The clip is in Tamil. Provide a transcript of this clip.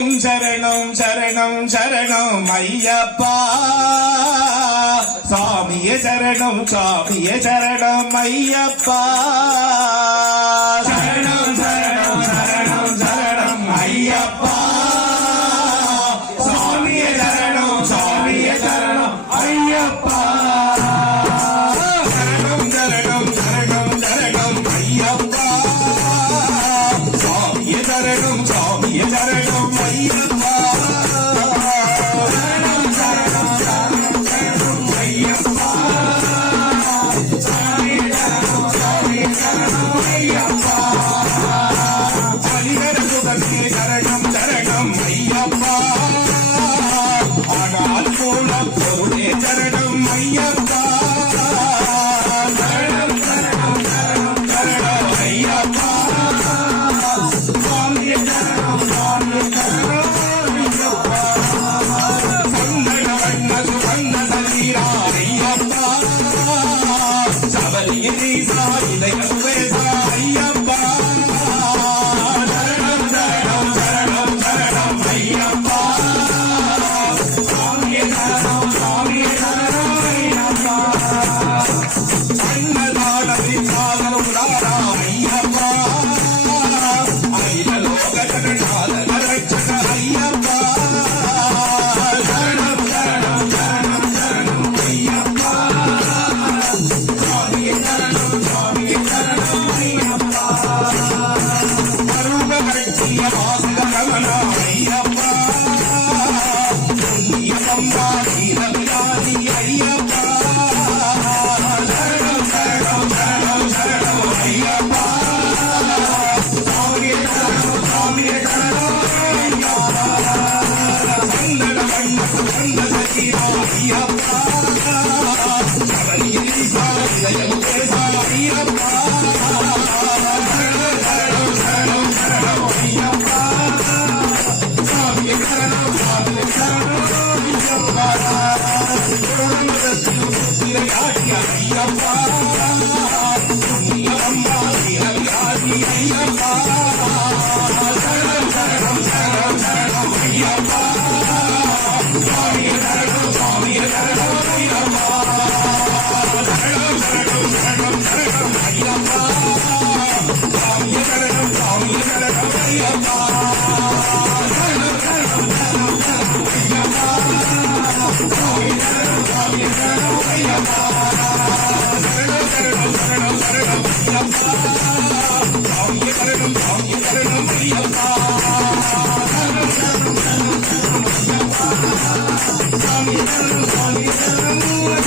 சரணம் சரணம் சரணம் ஐயப்பா சாமியே சரணம் சாமியே சரணம் ஐயப்பா சரணம் சரணம் சரணம் சரணம் ஐயப்பா சாமியே சரணம் சாமியே சரணம் ஐயப்பா சரணம் சரணம் சரணம் சரணம் ஐயப்பா சாமியே சரணம் சாமியே சரணம் ஐயப்பா சரணம் சரணம் சரணம் சரணம் ஐயப்பா சாமியே சரணம் சாமியே சரணம் ஐயப்பா ஹரிஹர சுதனே சரணம் சரணம் ஐயப்பா ஆடால் மூல பொருளே சரணம் ஐயப்பா சரணம் சரணம் சரணம் சரணம் ஐயப்பா சாமியே சரணம் சாமியே சரணம் ஐயப்பா சந்தன வண்ண சுகந்த சரீரா ஐயப்பா சபரிகிரி சாயிலை அசுவேசா ஐயப்பா சரணம் சரணம் சரணம் சரணம் ஐயப்பா சாமியே சரணம் சாமியே சரணம் ஐயப்பா அன்னதானதி சாதனம் ராரா ஐயப்பா அகில லோக ஜகநாத ரட்சக ஐயப்பா சரணம் சரணம் சரணம் சரணம் ஐயப்பா சாமியே சரணம் சாமியே சரணம் ஐயப்பா அருக கட்டிய வாசக ரமணா ஐயப்பா புண்ணியமம்மா வீரவியாதி ஐயப்பா சரணம் சரணம் சரணம் சரணம் ஐயப்பா சாமியே சரணம் சாமியே சரணம் ஐயப்பா சந்தன வண்ண சுகந்த சரீரா ஐயப்பா சபரிகிரி சாயிலை அசுவேசா ஐயப்பா சரணம் சரணம் சரணம் ஐயப்பா சாமியே சரணம் சாமியே சரணம் ஐயப்பா திருமணத்தில் முத்திரையாடிய ஐயப்பா புண்ணியமம்மா வீரவியாதி ஐயப்பா சரணம் சரணம் சரணம் சரணம் ஐயப்பா சாமியே சரணம் சாமியே சரணம் ஐயப்பா சரணம் சரணம் சரணம் சரணம் ஐயப்பா சாமியே சரணம் சாமியே சரணம் ஐயப்பா சரணம் சரணம் சரணம் சரணம் ஐயப்பா சாமியே சரணம் சாமியே சரணம் ஐயப்பா சரணம் சரணம் சரணம் சரணம் ஐயப்பா சாமியே சரணம் சாமியே சரணம் ஐயப்பா சரணம் சரணம் சரணம் சரணம் ஐயப்பா சாமியே சரணம் சாமியே சரணம்